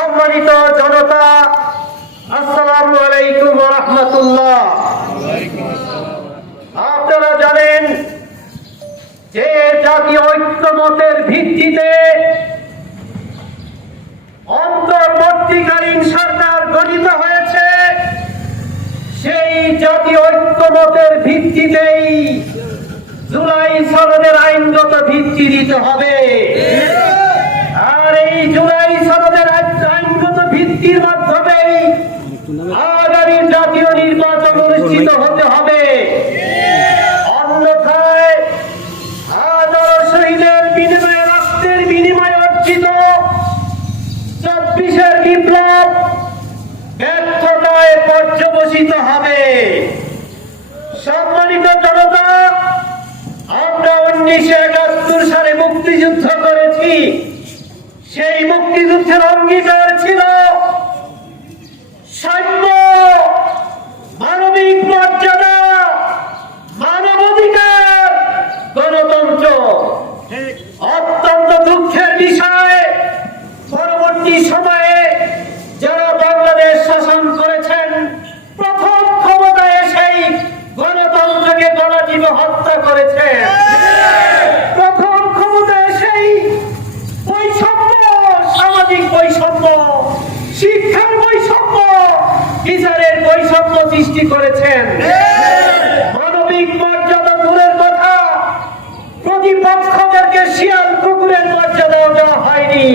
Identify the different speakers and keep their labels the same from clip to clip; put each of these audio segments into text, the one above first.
Speaker 1: সম্মানিত জনতা, আসসালামু আলাইকুম রহমতুল্লাহ। আপনারা জানেন যে জাতীয় ঐক্যমতের ভিত্তিতে অন্তর্বর্তীকালীন সরকার গঠিত হয়েছে। সেই জাতীয় ঐক্যমতের ভিত্তিতেই জুলাই সনদের আইনগত ভিত্তি দিতে হবে। ব্যর্থতায় পর্যবসিত হবে। সম্মানিত জনতা, আমরা উনিশশো একাত্তর সালে মুক্তিযুদ্ধ করেছি। সেই মুক্তিযুদ্ধের অঙ্গীকার ছিল বৈষম্য সৃষ্টি করেছেন। মানবিক মর্যাদা দূরের কথা। প্রতিপক্ষদেরকে শিয়াল কুকুরের মর্যাদাও দেওয়া হয়নি।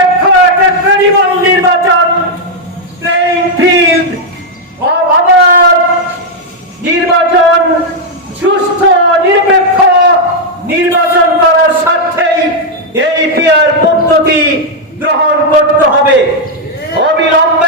Speaker 1: নিরপেক্ষ একটা ক্রেডিবল নির্বাচন নির্বাচন সুস্থ নিরপেক্ষ নির্বাচন করার স্বার্থেই এই পিয়ার পদ্ধতি গ্রহণ করতে হবে। অবিলম্বে